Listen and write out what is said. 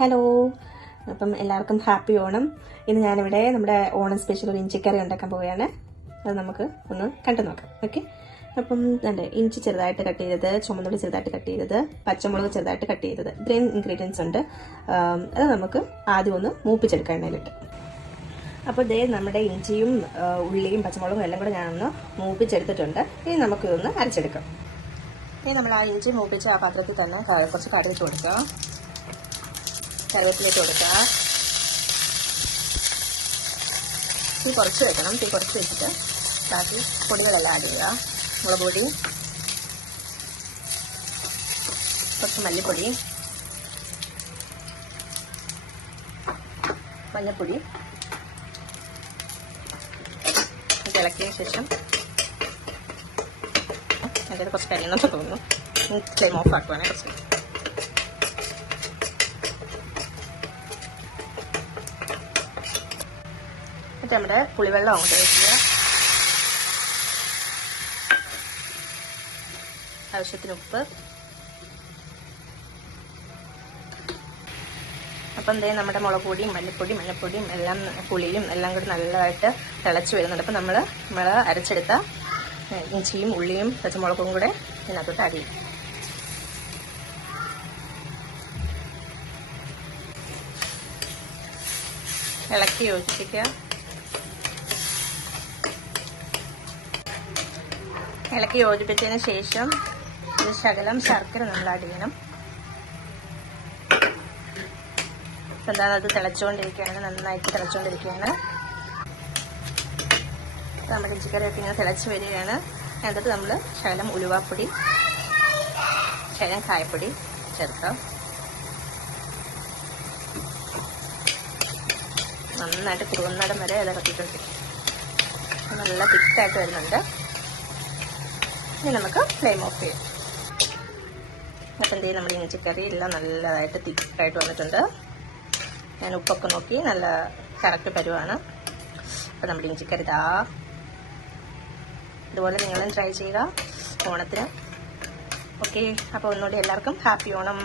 Hello, അപ്പം എല്ലാവർക്കും happy Onam. ഇന്ന് ഞാനിവിടെ നമ്മുടെ ഓണം സ്പെഷ്യൽ ഒരു ഇഞ്ചിക്കറി ഉണ്ടാക്കാൻ പോവുകയാണ്. അത് നമുക്ക് ഒന്ന് കണ്ടു നോക്കാം. ഓക്കെ, അപ്പം ഇഞ്ചി ചെറുതായിട്ട് കട്ട് ചെയ്തത്, ചുമന്നുള്ളി ചെറുതായിട്ട് കട്ട് ചെയ്തത്, പച്ചമുളക് ചെറുതായിട്ട് കട്ട് ചെയ്തത്, ഇത്രയും ഇൻഗ്രീഡിയൻസ് ഉണ്ട്. അത് നമുക്ക് ആദ്യം ഒന്ന് മൂപ്പിച്ചെടുക്കാം എണ്ണയിലിട്ട്. അപ്പോൾ ഇതേ നമ്മുടെ ഇഞ്ചിയും ഉള്ളിയും പച്ചമുളകും എല്ലാം കൂടെ ഞാനൊന്ന് മൂപ്പിച്ചെടുത്തിട്ടുണ്ട്. ഇനി നമുക്കിതൊന്ന് അരച്ചെടുക്കാം. ഇനി നമ്മൾ ആ ഇഞ്ചി മൂപ്പിച്ച ആ പാത്രത്തിൽ തന്നെ കുറച്ച് കടുക് കൊടുക്കാം, കറിവേപ്പിലേക്ക് കൊടുക്കുക. തീ കുറച്ച് വെക്കണം. തീ കുറച്ച് വെച്ചിട്ട് ബാക്കി പൊടികളെല്ലാം ആഡ് ചെയ്യുക. മുളക് പൊടി, കുറച്ച് മല്ലിപ്പൊടി, മഞ്ഞൾപ്പൊടി ഇളക്കിയതിന് ശേഷം അതിൽ കുറച്ച് കരിയെന്നൊക്കെ തോന്നുന്നു. ഫ്ലെയിം ഓഫ് ആക്കുവാണ് കുറച്ച്. നമ്മുടെ പുളിവെള്ളം അങ്ങോട്ട് വയ്ക്കുക. ആവശ്യത്തിന് ഉപ്പ്. അപ്പം നമ്മുടെ മുളക് പൊടിയും മല്ലിപ്പൊടിയും മഞ്ഞൾപ്പൊടിയും എല്ലാം പുളിയും എല്ലാം കൂടി നല്ലതായിട്ട് തിളച്ച് വരുന്നുണ്ട്. അപ്പം നമ്മൾ അരച്ചെടുത്ത ഇഞ്ചിയും ഉള്ളിയും പച്ചമുളകും കൂടെ ഇതിനകത്തോട്ട് ആഡ് ചെയ്യും. ഇളക്കി യോജിപ്പിക്കുക. ഇളക്കി യോജിപ്പിച്ചതിന് ശേഷം ഒരു ശകലം ശർക്കര നമ്മൾ ആഡ് ചെയ്യണം. എന്താണ് അത് തിളച്ചുകൊണ്ടിരിക്കുകയാണ്, നന്നായിട്ട് തിളച്ചുകൊണ്ടിരിക്കുകയാണ്. നമ്മുടെ ഇഞ്ചിക്കറിയൊക്കെ ഇങ്ങനെ തിളച്ച് വരികയാണ്. എന്നിട്ട് നമ്മൾ ശകലം ഉലുവാപ്പൊടി, ശകലം കായപ്പൊടി ചേർക്കാം. നന്നായിട്ട് കുറുകുന്നിടം വരെ ഇളക്കിയിട്ടുണ്ട്. നല്ല തിക്കായിട്ട് വരുന്നുണ്ട്. ഇനി നമുക്ക് ഫ്ലെയിം ഓഫ് ചെയ്യാം. അപ്പം നമ്മുടെ ഇഞ്ചിക്കറി എല്ലാം നല്ലതായിട്ട് തിക്കായിട്ട് വന്നിട്ടുണ്ട്. ഞാൻ ഉപ്പൊക്കെ നോക്കി നല്ല കറക്റ്റ് പരുവാണ്. അപ്പം നമ്മുടെ ഇഞ്ചിക്കറി ഇതുപോലെ നിങ്ങളും ട്രൈ ചെയ്യുക ഓണത്തിന്. ഓക്കെ, അപ്പോൾ ഒന്നുകൂടി എല്ലാവർക്കും ഹാപ്പി ഓണം.